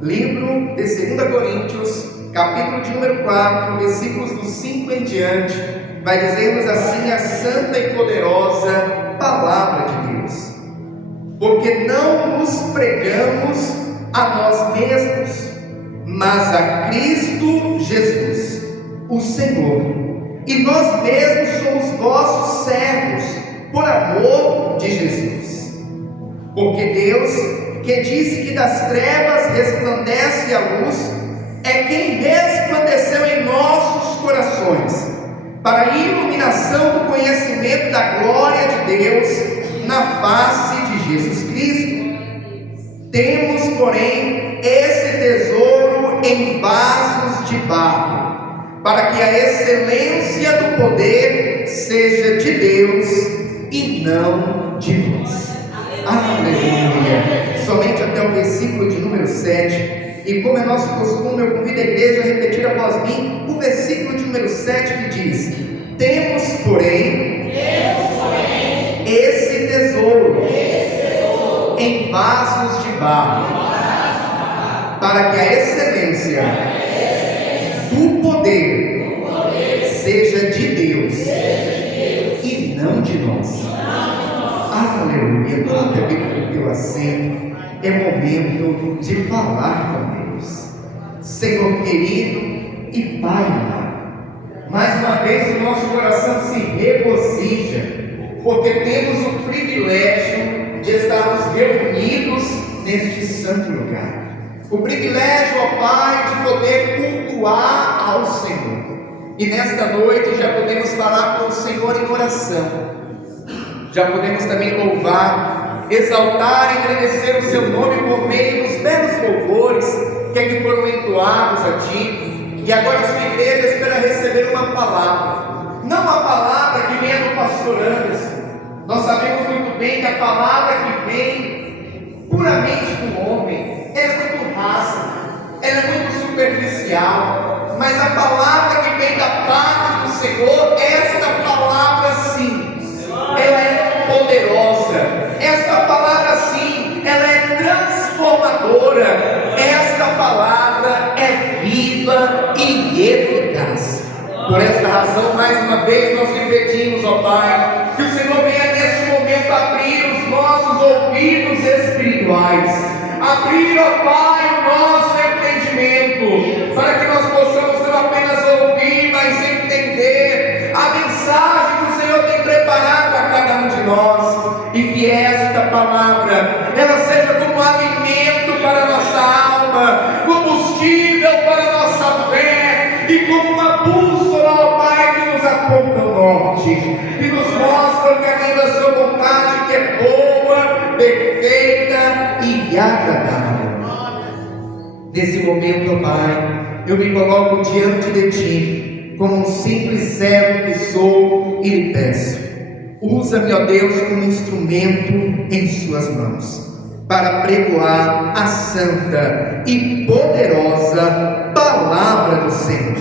Livro de 2 Coríntios, capítulo de número 4, versículos do 5 em diante, vai dizer-nos assim a santa e poderosa palavra de Deus: porque não nos pregamos a nós mesmos, mas a Cristo Jesus, o Senhor, e nós mesmos somos vossos servos, por amor de Jesus. Porque Deus, que disse que das trevas resplandece a luz, é quem resplandeceu em nossos corações, para a iluminação do conhecimento da glória de Deus na face de Jesus Cristo. Temos, porém, esse tesouro em vasos de barro, para que a excelência do poder seja de Deus e não de nós. Aleluia! Somente até o versículo de número 7. E como é nosso costume, eu convido a igreja a repetir após mim o versículo de número 7, que diz: temos, porém, esse tesouro em vasos de barro, para que a excelência do poder seja de Deus e não de nós. Aleluia! Coloque a Bíblia no teu assento. É momento de falar com Deus. Senhor querido e Pai amado, mais uma vez o nosso coração se regozija, porque temos o privilégio de estarmos reunidos neste santo lugar. O privilégio, ó Pai, de poder cultuar ao Senhor. E nesta noite já podemos falar com o Senhor em oração. Já podemos também louvar, exaltar e agradecer o seu nome por meio dos belos louvores que aqui foram entoados a Ti. E agora a sua igreja espera receber uma palavra, não uma palavra que venha do pastor Anderson. Nós sabemos muito bem que a palavra que vem puramente do homem, ela é muito rasa, ela é muito superficial, mas a palavra que vem da parte do Senhor, esta palavra sim, ela é poderosa, esta palavra sim, ela é transformadora, esta palavra é viva e eficaz. Por esta razão, mais uma vez nós lhe pedimos, ó Pai, que o Senhor venha neste momento abrir os nossos ouvidos espirituais, abrir, ó Pai, o nosso entendimento, para que nós possamos não apenas ouvir, mas entender a mensagem que o Senhor tem preparado a cada um de nós, e que esta palavra, ela seja como alimento para a nossa alma, combustível para a nossa fé, e como uma bússola, ó Pai, que nos aponta o norte, e nos mostra o caminho da sua vontade, que é boa, perfeita e agradável. Nesse momento, ó Pai, eu me coloco diante de Ti, como um simples servo que sou, e lhe peço: usa-me, ó Deus, como instrumento em Suas mãos, para pregoar a santa e poderosa palavra do Senhor.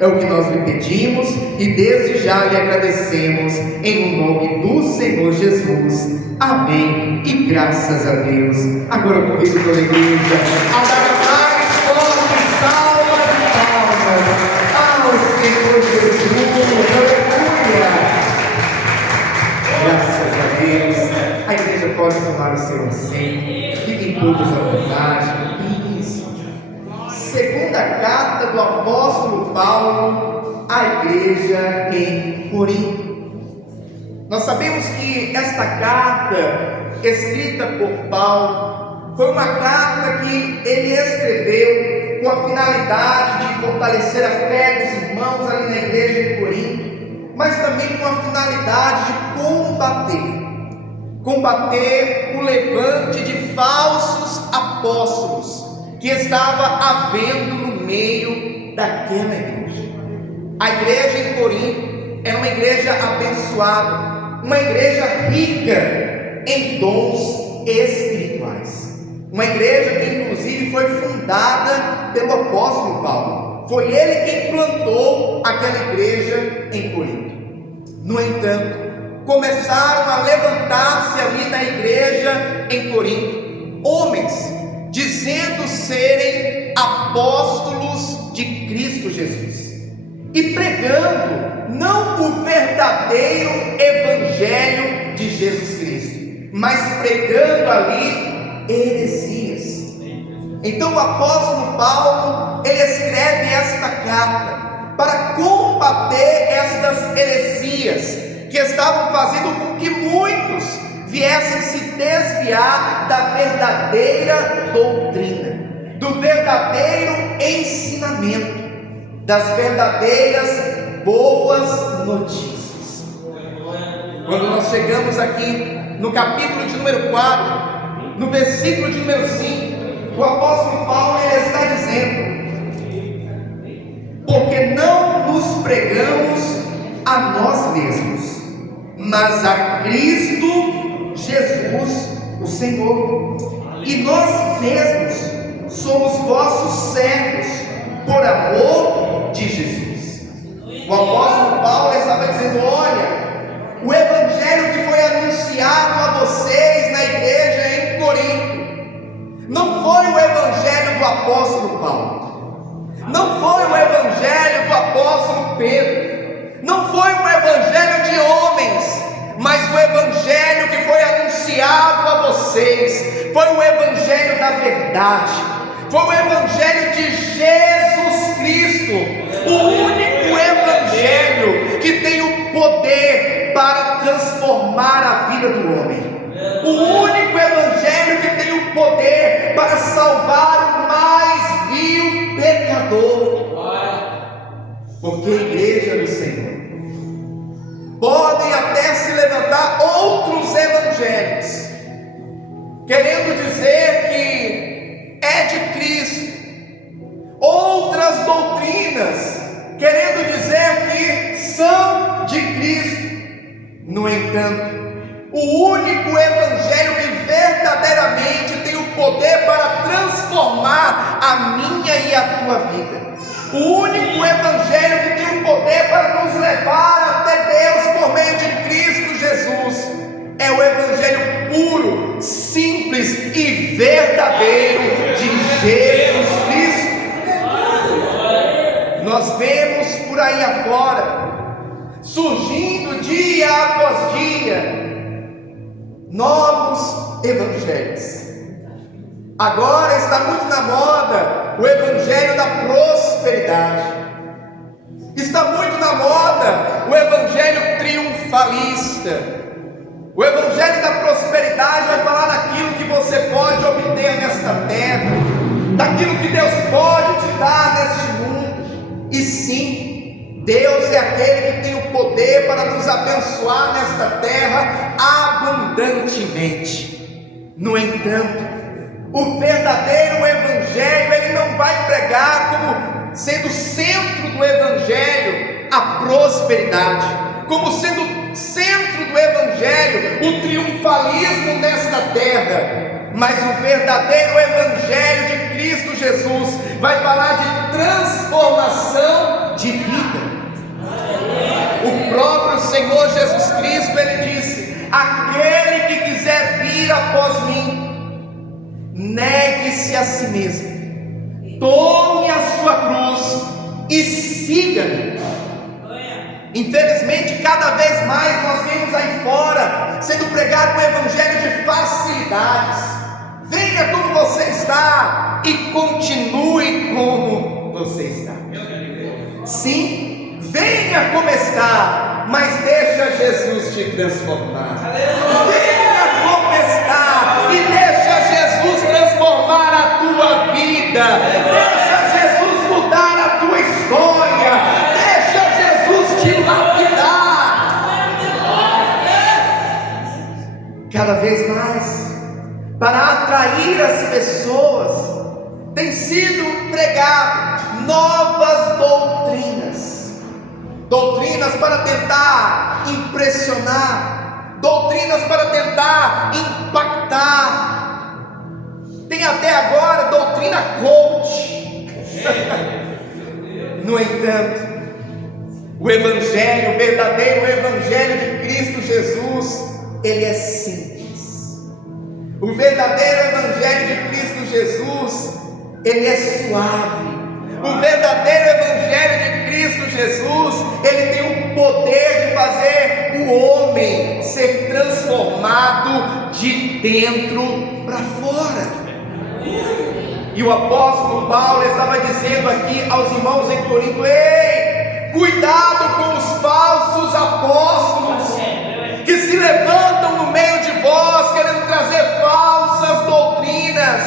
É o que nós lhe pedimos e desde já lhe agradecemos, em nome do Senhor Jesus. Amém e graças a Deus. Agora eu convido toda a igreja a dar mais forte salva de palmas ao Senhor Jesus. Aleluia! Graças a Deus. A igreja pode tomar o seu assento. Fiquem todos à vontade. Isso. Segunda carta do apóstolo Paulo à igreja em Corinto. Nós sabemos que esta carta, escrita por Paulo, foi uma carta que ele escreveu com a finalidade de fortalecer a fé dos irmãos ali na igreja em Corinto, mas também com a finalidade de combater o levante de falsos apóstolos que estava havendo no meio daquela igreja. A igreja em Corinto era uma igreja abençoada, uma igreja rica em dons espirituais, uma igreja que inclusive foi fundada pelo apóstolo Paulo. Foi ele quem plantou aquela igreja em Corinto. No entanto, começaram a levantar-se ali na igreja em Corinto homens dizendo serem apóstolos de Cristo Jesus, e pregando não o verdadeiro evangelho de Jesus Cristo, mas pregando ali heresias. Então o apóstolo Paulo, ele escreve esta carta para combater estas heresias que estavam fazendo com que muitos viessem se desviar da verdadeira doutrina, do verdadeiro ensinamento, das verdadeiras boas notícias. Quando nós chegamos aqui no capítulo de número 4, no versículo de número 5, o apóstolo Paulo ele está dizendo: porque não nos pregamos a nós mesmos, mas a Cristo Jesus, o Senhor, e nós mesmos somos vossos servos por amor de Jesus. O apóstolo Paulo estava dizendo: olha, o evangelho que foi anunciado a vocês na igreja em Corinto não foi o evangelho do apóstolo Paulo, não foi o evangelho do apóstolo Pedro, não foi um evangelho de homens, mas o evangelho que foi anunciado a vocês foi o evangelho da verdade, foi o evangelho de Jesus Cristo, o único evangelho que tem o poder para transformar a vida do homem, o único evangelho que tem o poder para salvar o mais vil pecador. Porque a igreja do Senhor podem até se levantar outros evangelhos, querendo dizer que é de Cristo, outras doutrinas, querendo dizer que são de Cristo. No entanto, o único evangelho que verdadeiramente tem o poder para transformar a minha e a tua vida, o único evangelho que tem o poder para nos levar até Deus por meio de Cristo Jesus, é o evangelho puro, simples e verdadeiro de Jesus Cristo. Nós vemos por aí afora, surgindo dia após dia, novos evangelhos. Agora está muito na moda o evangelho da prosperidade, está muito na moda o evangelho triunfalista. O evangelho da prosperidade vai falar daquilo que você pode obter nesta terra, daquilo que Deus pode te dar neste mundo. E sim, Deus é aquele que tem o poder para nos abençoar nesta terra abundantemente. No entanto, o verdadeiro evangelho, ele não vai pregar como sendo centro do evangelho a prosperidade, como sendo centro do evangelho o triunfalismo nesta terra, mas o verdadeiro evangelho de Cristo Jesus vai falar de transformação de vida. O próprio Senhor Jesus Cristo, ele disse: aquele que quiser vir após mim, negue-se a si mesmo, tome a sua cruz e siga-me. Infelizmente, cada vez mais nós vemos aí fora sendo pregado um evangelho de facilidades. Venha como você está e continue como você está. Sim, venha como está, mas deixa Jesus te transformar. Venha como está e deixa Jesus transformar a tua vida. Deixa Jesus mudar a tua história. Deixa Jesus te lapidar. Cada vez mais, para atrair as pessoas, tem sido pregado novas doutrinas para tentar impressionar, doutrinas para tentar impactar. Tem até agora doutrina coach. No entanto, o evangelho, o verdadeiro evangelho de Cristo Jesus, ele é simples. O verdadeiro evangelho de Cristo Jesus ele é suave. O verdadeiro Evangelho de Cristo Jesus, ele tem o poder de fazer o homem ser transformado de dentro para fora. E o apóstolo Paulo estava dizendo aqui aos irmãos em Corinto: ei, cuidado com os falsos apóstolos que se levantam no meio de vós querendo trazer falsas doutrinas,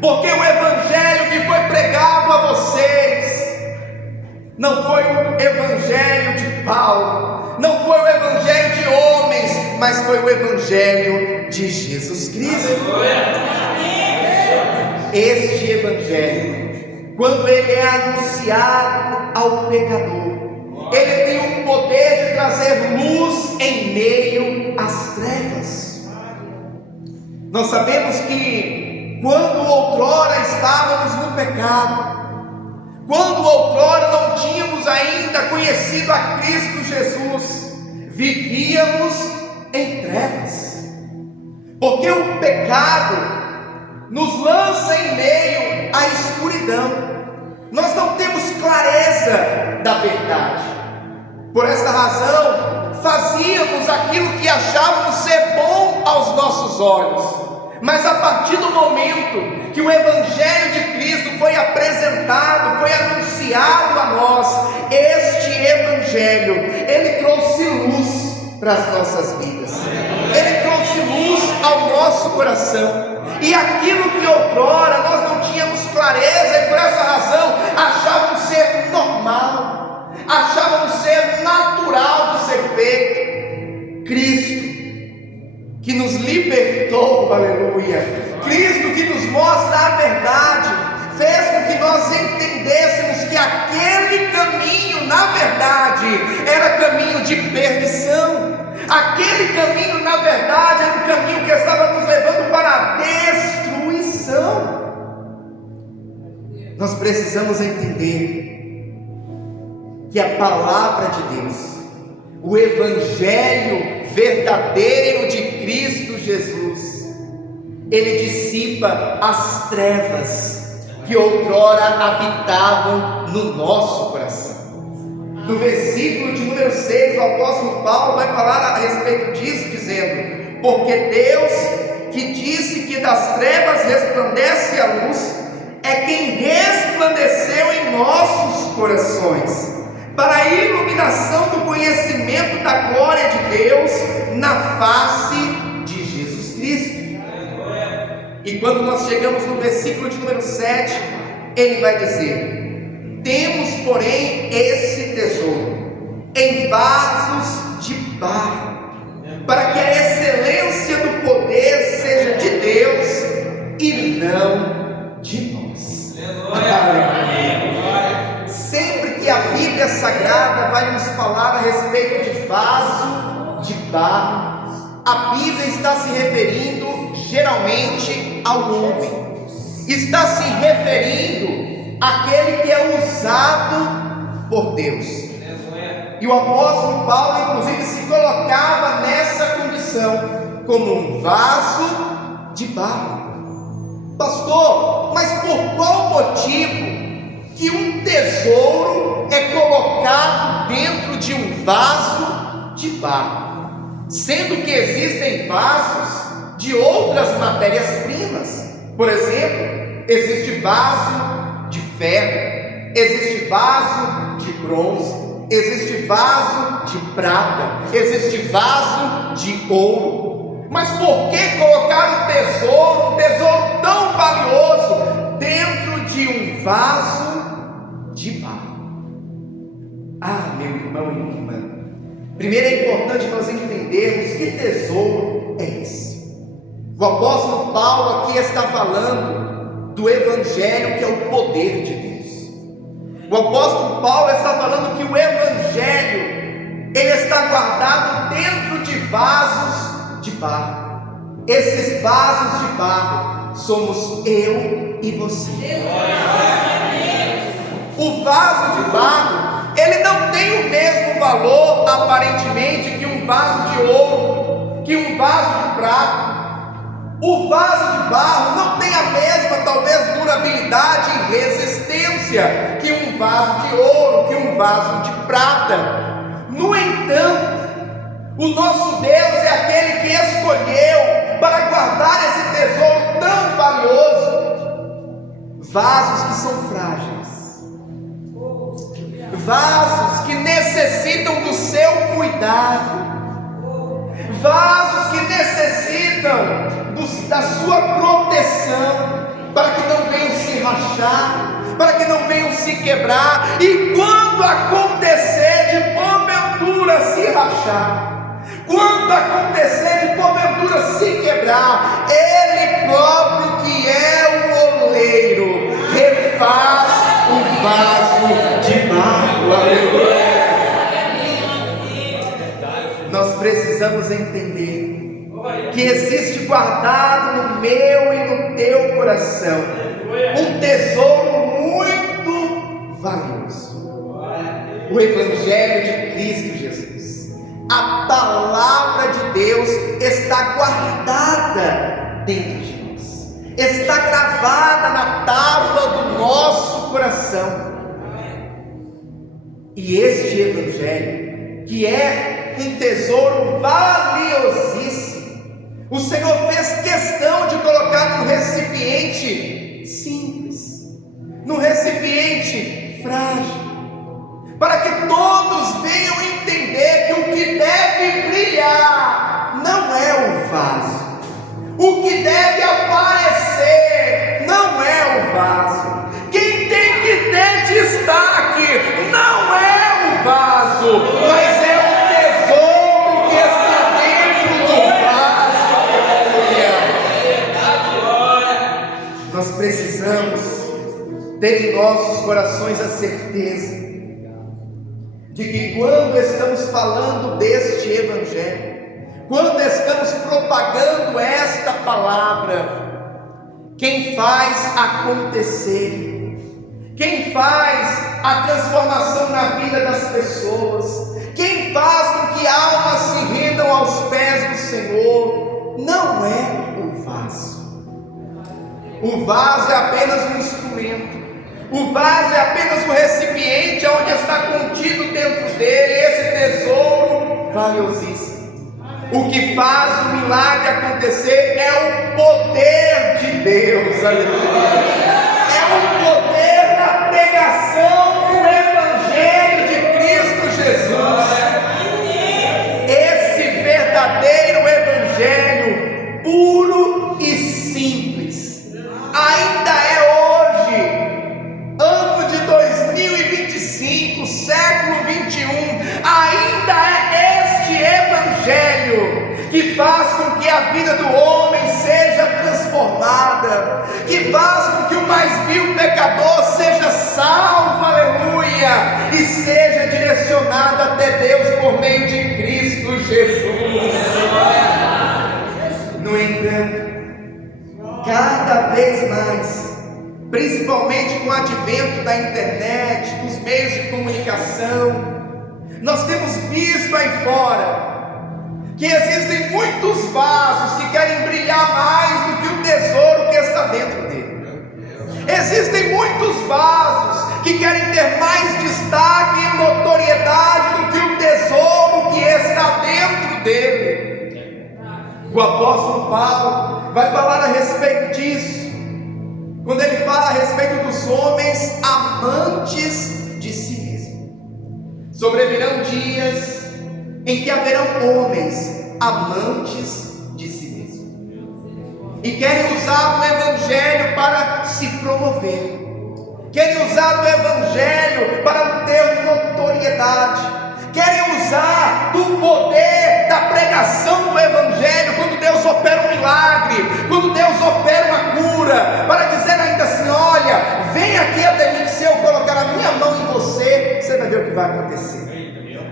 porque o evangelho que foi pregado a vocês não foi o evangelho de Paulo, não foi o evangelho de homens, mas foi o evangelho de Jesus Cristo. Este evangelho, quando ele é anunciado ao pecador, ele tem o poder de trazer luz em meio às trevas. Nós sabemos que quando outrora estávamos no pecado, quando outrora não tínhamos ainda conhecido a Cristo Jesus, vivíamos em trevas, porque o pecado nos lança em meio à escuridão. Nós não temos clareza da verdade. Por esta razão, fazíamos aquilo que achávamos ser bom aos nossos olhos. Mas a partir do momento que o Evangelho de Cristo foi apresentado, foi anunciado a nós, este Evangelho, ele trouxe luz para as nossas vidas. Ele trouxe luz ao nosso coração. E aquilo que outrora nós não tínhamos clareza e por essa razão achávamos ser normal, achávamos ser natural de ser feito, Cristo que nos libertou, aleluia, Cristo que nos mostra a verdade, fez com que nós entendêssemos que aquele caminho, na verdade, era caminho de perdição. Aquele caminho, na verdade, era um caminho que estava nos levando para a destruição. Nós precisamos entender que a palavra de Deus, o Evangelho verdadeiro de Cristo Jesus, ele dissipa as trevas que outrora habitavam no nosso coração. No versículo de número 6, o apóstolo Paulo vai falar a respeito disso, dizendo: porque Deus, que disse que das trevas resplandece a luz, é quem resplandeceu em nossos corações, para a iluminação do conhecimento da glória de Deus na face de Jesus Cristo. E quando nós chegamos no versículo de número 7, ele vai dizer: temos, porém, esse tesouro em vasos de barro, para que a excelência do poder seja de Deus e não de nós. Sempre que a Bíblia Sagrada vai nos falar a respeito de vaso de barro, a Bíblia está se referindo geralmente ao homem, está se referindo aquele que é usado por Deus. E o apóstolo Paulo, inclusive, se colocava nessa condição, como um vaso de barro. Pastor, mas por qual motivo que um tesouro é colocado dentro de um vaso de barro, sendo que existem vasos de outras matérias-primas? Por exemplo, existe vaso de ferro, existe vaso de bronze, existe vaso de prata, existe vaso de ouro. Mas por que colocar um tesouro tão valioso dentro de um vaso de barro? Ah, meu irmão e minha irmã, primeiro é importante nós entendermos que tesouro é esse. O apóstolo Paulo aqui está falando do Evangelho, que é o poder de Deus. O apóstolo Paulo está falando que o Evangelho, ele está guardado dentro de vasos de barro. Esses vasos de barro somos eu e você. O vaso de barro, ele não tem o mesmo valor aparentemente que um vaso de ouro, que um vaso de prata. O vaso de barro não tem a mesma, talvez, durabilidade e resistência que um vaso de ouro, que um vaso de prata. No entanto, o nosso Deus é aquele que escolheu para guardar esse tesouro tão valioso, vasos que são frágeis, vasos que necessitam do seu cuidado, vasos que necessitam da sua proteção, para que não venham se rachar, para que não venham se quebrar, e quando acontecer de porventura se rachar, quando acontecer de porventura se quebrar, Ele próprio, que é o oleiro, refaz o vaso de barro. Aleluia. Nós precisamos entender que existe guardado no meu e no teu coração um tesouro muito valioso: o Evangelho de Cristo Jesus. A palavra de Deus está guardada dentro de nós, está gravada na tábua do nosso coração. E este Evangelho, que é um tesouro valiosíssimo, o Senhor fez questão de colocar num recipiente simples, num recipiente frágil, para que todos venham entender que o que deve brilhar não é o vaso, o que deve aparecer não é o vaso, quem tem que ter destaque não é o vaso, mas é o tesouro que está dentro do vaso. Aleluia. Nós precisamos ter em nossos corações a certeza de que quando estamos falando deste Evangelho, quando estamos propagando esta palavra, quem faz acontecer, quem faz a transformação na vida das pessoas, quem faz com que almas se rendam aos pés do Senhor, não é o vaso. O vaso é apenas um instrumento. O vaso é apenas um recipiente onde está contido dentro dele esse tesouro valiosíssimo. O que faz o milagre acontecer é o poder de Deus. Aleluia. É o poder da pregação do Evangelho de Cristo Jesus. Esse verdadeiro Evangelho puro e simples ainda é hoje, ano de 2025, século 21, ainda é este Evangelho que faz com que a vida do homem seja transformada, que faz com que o mais vil pecador seja salvo, aleluia, e seja direcionado até Deus por meio de Cristo Jesus. No entanto, cada vez mais, principalmente com o advento da internet, dos meios de comunicação, nós temos visto aí fora que existem muitos vasos que querem brilhar mais do que o tesouro que está dentro dele. Existem muitos vasos que querem ter mais destaque e notoriedade do que o tesouro que está dentro dele. O apóstolo Paulo vai falar a respeito disso, quando ele fala a respeito dos homens amantes de si mesmo. Sobrevirão dias em que haverão homens amantes de si mesmo, e querem usar o Evangelho para se promover, querem usar o Evangelho para ter notoriedade, querem usar do poder da pregação do Evangelho, quando Deus opera um milagre, quando Deus opera uma cura, para dizer ainda assim: olha, vem aqui até mim, que se eu colocar a minha mão em você, você vai ver o que vai acontecer.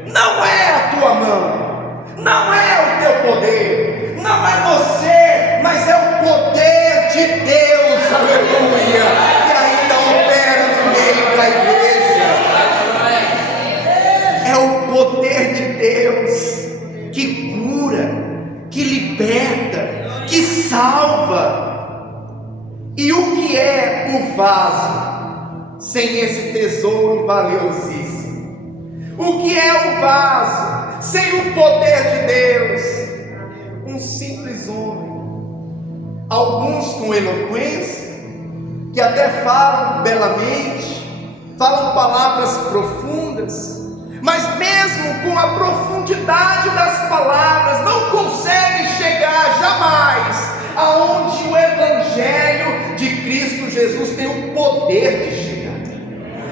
Não é a tua mão, não é o teu poder, não é você, mas é o poder de Deus, aleluia, que ainda opera no meio da igreja. É o poder de Deus que cura, que liberta, que salva, é o vaso sem esse tesouro valiosíssimo? O que é o vaso sem o poder de Deus? Um simples homem, alguns com eloquência, que até falam belamente, falam palavras profundas, mas mesmo com a profundidade das palavras, não consegue chegar jamais aonde o Evangelho de Cristo Jesus tem o poder de chegar.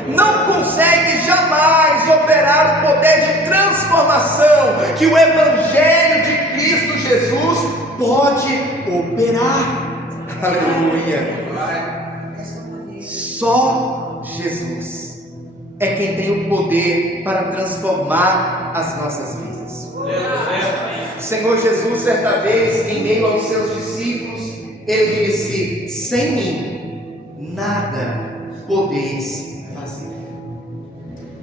Não consegue jamais operar o poder de transformação que o Evangelho de Cristo Jesus pode operar. Aleluia! Só Jesus é quem tem o poder para transformar as nossas vidas. Senhor Jesus, certa vez, em meio aos seus discípulos, ele disse: sem mim nada podeis fazer.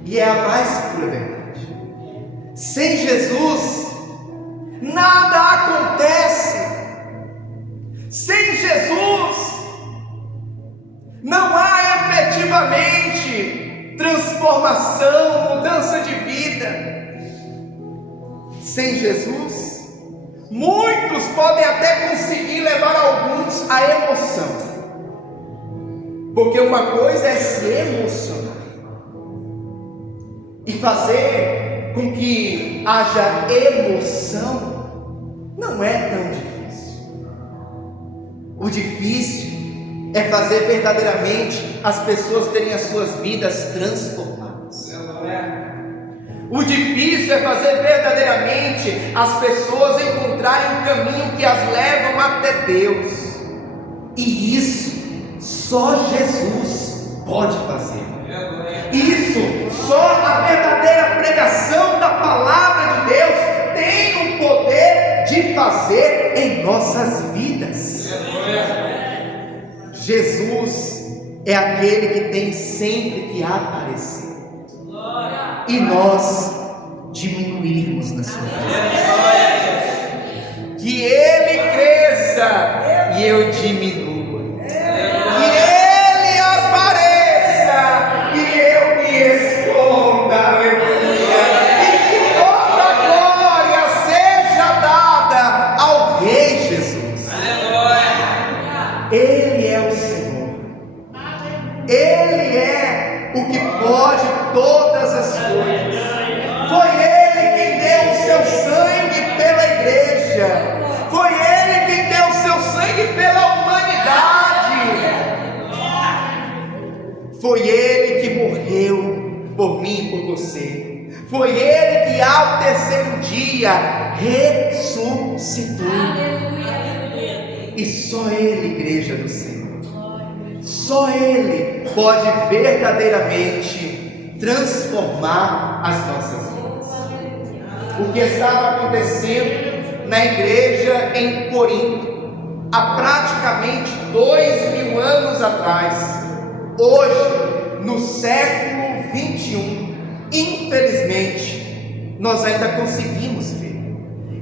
E é a mais pura verdade. Sem Jesus nada acontece. Sem Jesus não há efetivamente transformação, mudança de vida. Sem Jesus, muitos podem até conseguir levar alguns à emoção, porque uma coisa é se emocionar e fazer com que haja emoção, não é tão difícil. O difícil é fazer verdadeiramente as pessoas terem as suas vidas transformadas. O difícil é fazer verdadeiramente as pessoas encontrarem um caminho que as levam até Deus. E isso só Jesus pode fazer. Isso só a verdadeira pregação da palavra de Deus tem o poder de fazer em nossas vidas. Jesus é aquele que tem sempre que aparecer e nós diminuirmos na sua vida. Que Ele cresça e eu diminua. Que Ele apareça e eu me esconda. Aleluia. E que toda a glória seja dada ao Rei Jesus. Ele é o Senhor. Ele é o que pode todas as coisas. Foi Ele quem deu o seu sangue pela igreja. Foi Ele quem deu o seu sangue pela humanidade. Foi Ele que morreu por mim e por você. Foi Ele que ao terceiro dia ressuscitou. E só Ele, igreja do Senhor, só Ele pode verdadeiramente transformar as nossas vidas. O que estava acontecendo na igreja em Corinto há praticamente 2000 anos atrás, hoje no século 21, infelizmente nós ainda conseguimos ver.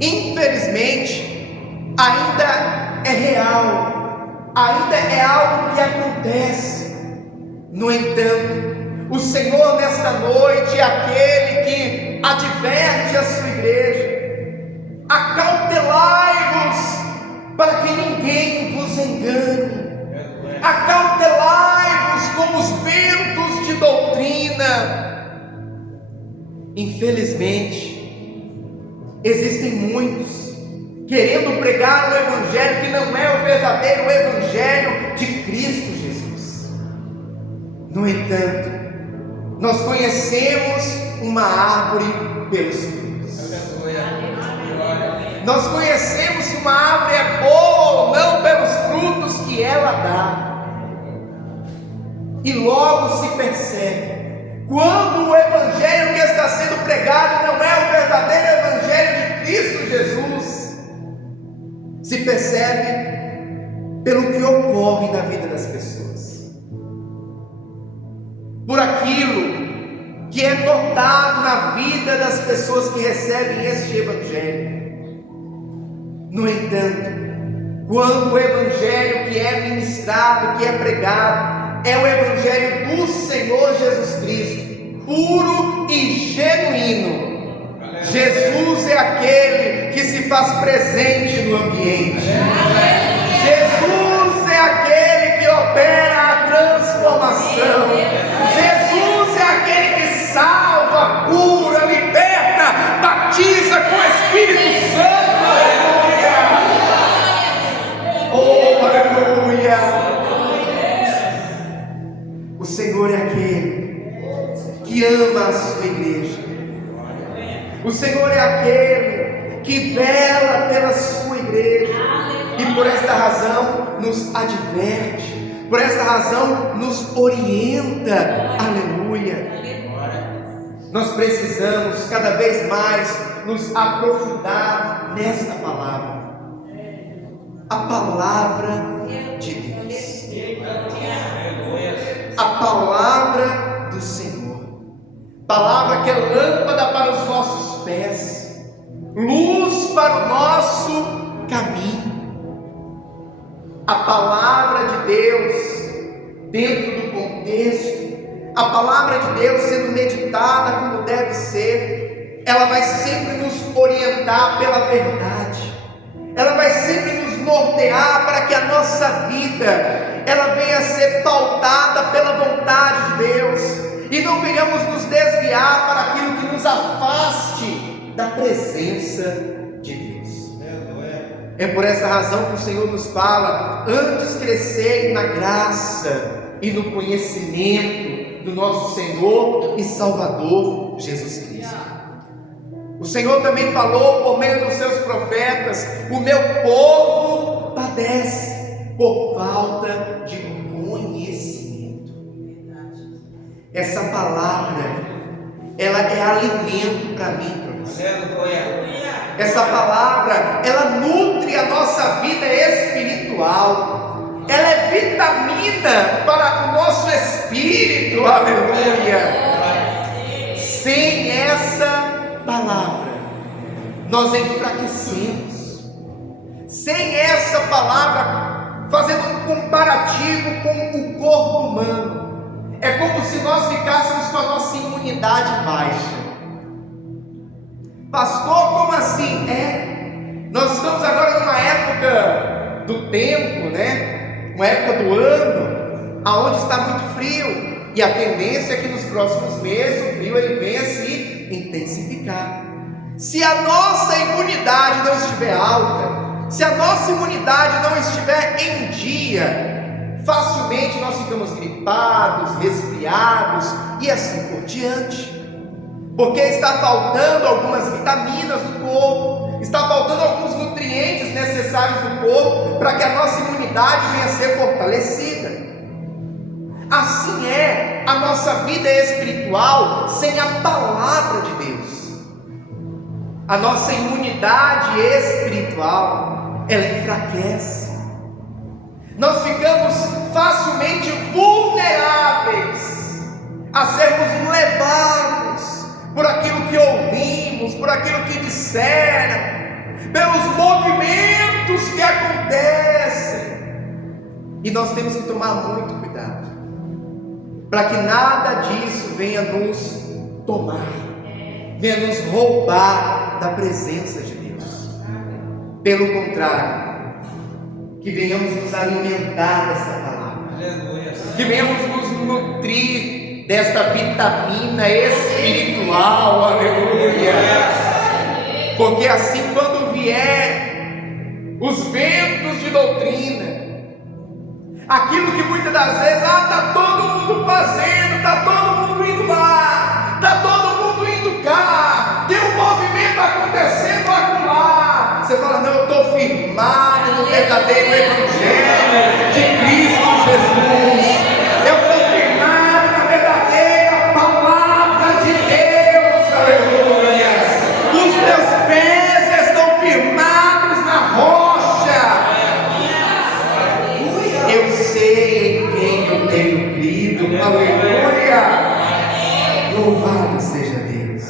Infelizmente ainda é real, ainda é algo que acontece. No entanto, o Senhor nesta noite é aquele que adverte a sua igreja: acautelai-vos para que ninguém vos engane, acautelai-vos com os ventos de doutrina. Infelizmente, existem muitos querendo pregar o Evangelho que não é o verdadeiro Evangelho de Cristo Jesus. No entanto, nós conhecemos uma árvore pelos frutos. Nós conhecemos se uma árvore é boa ou não pelos frutos que ela dá. E logo se percebe, quando o Evangelho que está sendo pregado não é o verdadeiro Evangelho de Cristo Jesus, se percebe pelo que ocorre na vida das pessoas, por aquilo que é notado na vida das pessoas que recebem este Evangelho. No entanto, quando o evangelho que é ministrado, que é pregado, é o evangelho do Senhor Jesus Cristo, puro e genuíno. Jesus é aquele que se faz presente no ambiente. Jesus é aquele que opera a transformação. Jesus é aquele que salva, cura, liberta, batiza com o Espírito Santo. Aleluia! Oh, aleluia! O Senhor é aquele que ama a sua igreja. O Senhor é aquele que vela pela sua igreja. E por esta razão nos adverte, por esta razão nos orienta. Aleluia! Nós precisamos cada vez mais nos aprofundar nesta palavra, a palavra de Deus, a palavra do Senhor, palavra que é lâmpada para os nossos pés, luz para o nosso caminho. A palavra de Deus dentro do contexto, a palavra de Deus sendo meditada como deve ser, ela vai sempre nos orientar pela verdade, ela vai sempre nos nortear para que a nossa vida, ela venha a ser pautada pela vontade de Deus, e não venhamos nos desviar para aquilo que nos afaste da presença de Deus. É por essa razão que o Senhor nos fala: antes crescei na graça e no conhecimento do nosso Senhor e Salvador Jesus Cristo. O Senhor também falou por meio dos seus profetas: o meu povo padece por falta de conhecimento. Essa palavra, ela é alimento para mim, para você. Essa palavra, ela nutre a nossa vida espiritual. Ela é vitamina para o nosso espírito. Aleluia! Sem essa palavra, nós enfraquecemos. Sem essa palavra, fazendo um comparativo com o corpo humano, é como se nós ficássemos com a nossa imunidade baixa. Pastor, como assim? Nós estamos agora numa época do tempo, né? Uma época do ano, aonde está muito frio, e a tendência é que nos próximos meses o frio ele venha a se intensificar. Se a nossa imunidade não estiver alta, se a nossa imunidade não estiver em dia, facilmente nós ficamos gripados, resfriados e assim por diante. Porque está faltando algumas vitaminas no corpo, está faltando alguns nutrientes necessários no corpo para que a nossa imunidade venha a ser fortalecida. Assim é a nossa vida espiritual sem a palavra de Deus. A nossa imunidade espiritual, ela enfraquece. Nós ficamos facilmente vulneráveis a sermos levados por aquilo que ouvimos, por aquilo que disseram, pelos movimentos que acontecem. E nós temos que tomar muito cuidado, para que nada disso venha nos tomar, venha nos roubar da presença de Deus. Pelo contrário, que venhamos nos alimentar dessa palavra, que venhamos nos nutrir desta vitamina espiritual, aleluia. Porque assim, quando vier os ventos de doutrina, aquilo que muitas das vezes, está todo mundo fazendo, está todo mundo indo lá, está todo mundo indo cá, tem um movimento acontecendo acolá, você fala: não, eu estou firmado no verdadeiro evangelho de Cristo Jesus, eu estou firmado na verdadeira palavra de Deus, aleluia. Os meus pés estão firmados na rocha, eu sei em quem eu tenho crido, aleluia. Louvado seja Deus.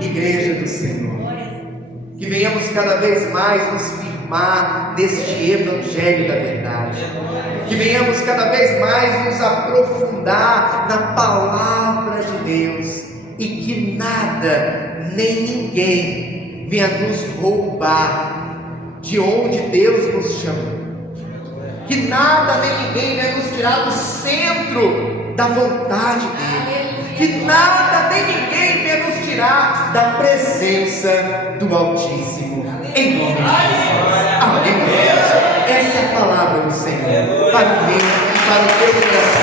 Igreja do Senhor, que venhamos cada vez mais nos firmar firmar neste Evangelho da verdade, que venhamos cada vez mais nos aprofundar na palavra de Deus, e que nada nem ninguém venha nos roubar de onde Deus nos chamou, que nada nem ninguém venha nos tirar do centro da vontade dele, que nada nem ninguém venha nos tirar da presença do Altíssimo, em nome de Jesus. Amém. Essa é a palavra do Senhor para o meu e para o teu coração.